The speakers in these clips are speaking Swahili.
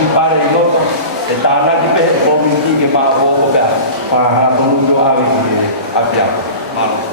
di pare di loro e tanto di per momenti che ma poco per fare non lo abbiamo malo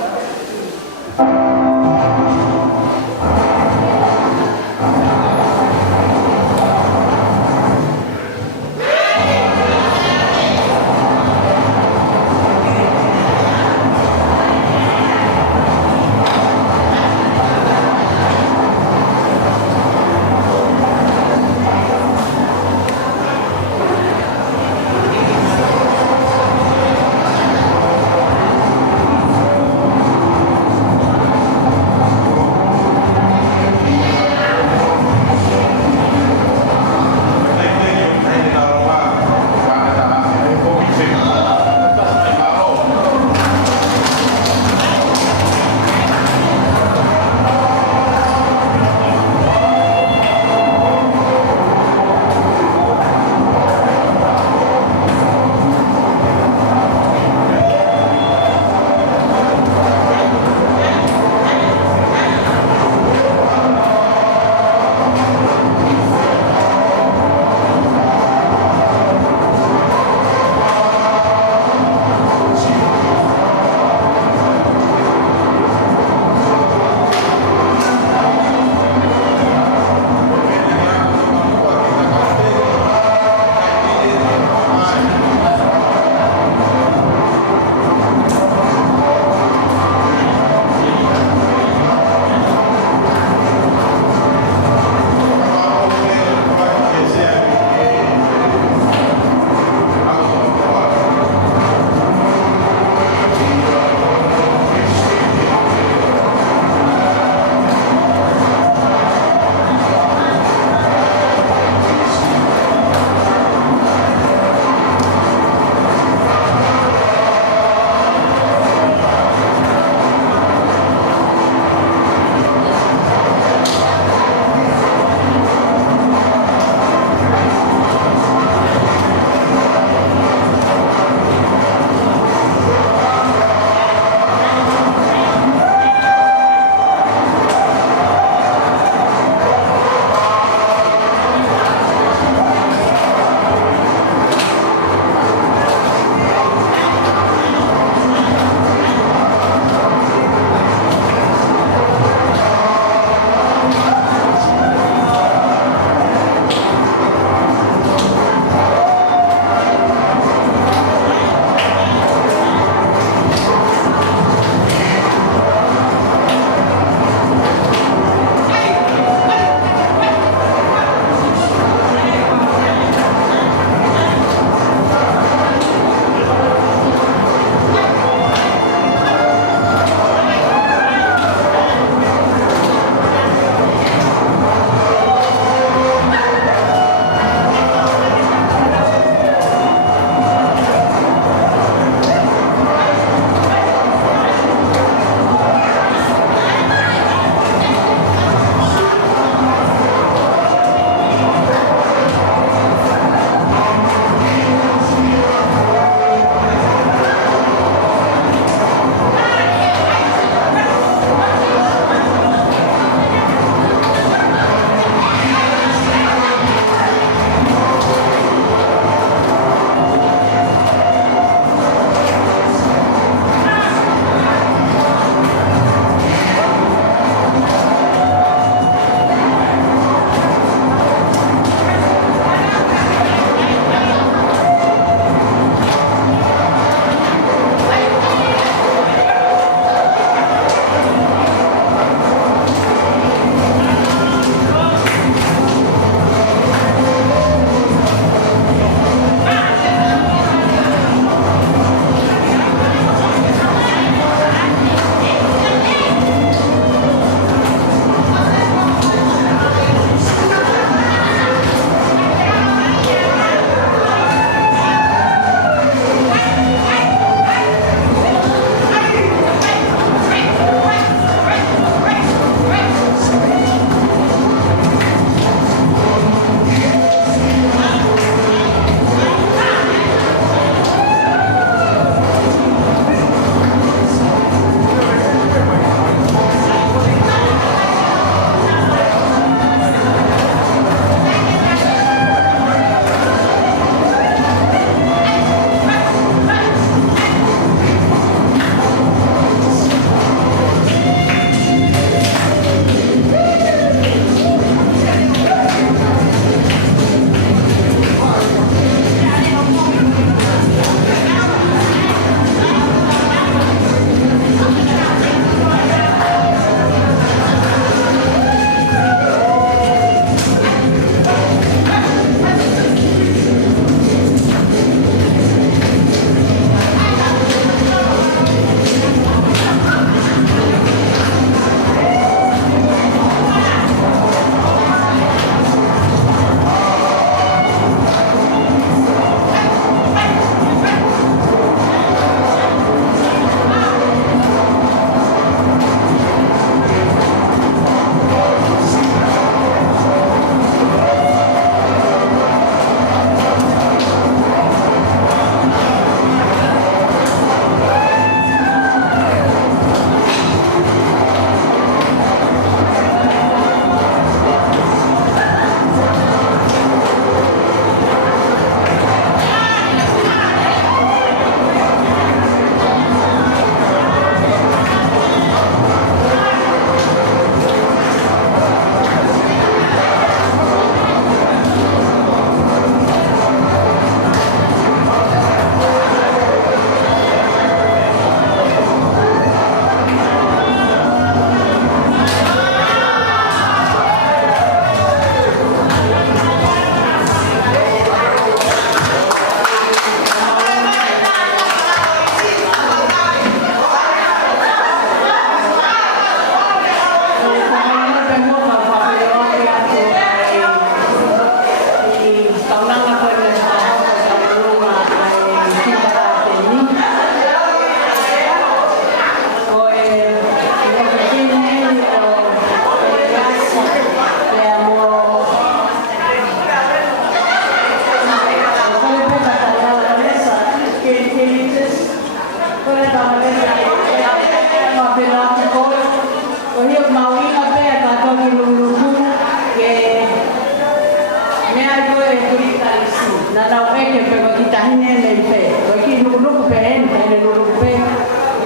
berita isi. Nada que pego kita hine lepe. Bagi nulu pen, hine nulu pen.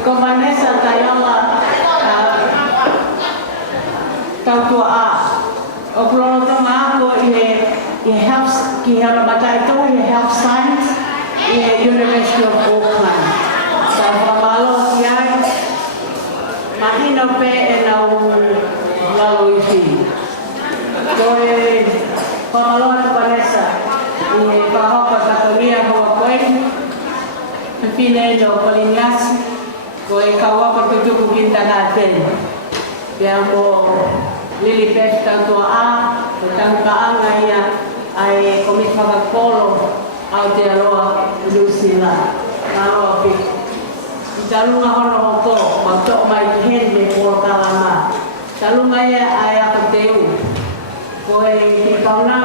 Ko Vanessa Tayala tau tua a. O krono to ko he helps ki hala batai to he help science University of Auckland. Sa pamalo kiai mahino pe na lalo isi. Koe pamaloan Vanessa i pahopa katolia hoa koe pipine no Polinyasi koe kawapa kutuku kinta naten pia mo Lili Pef tanto a tanka anga ia ai komit makakolo au te aroa Lucila aroa pi italunga hono hoko mauto mai hende por kalama talunga ia ai akateu koe ki kauna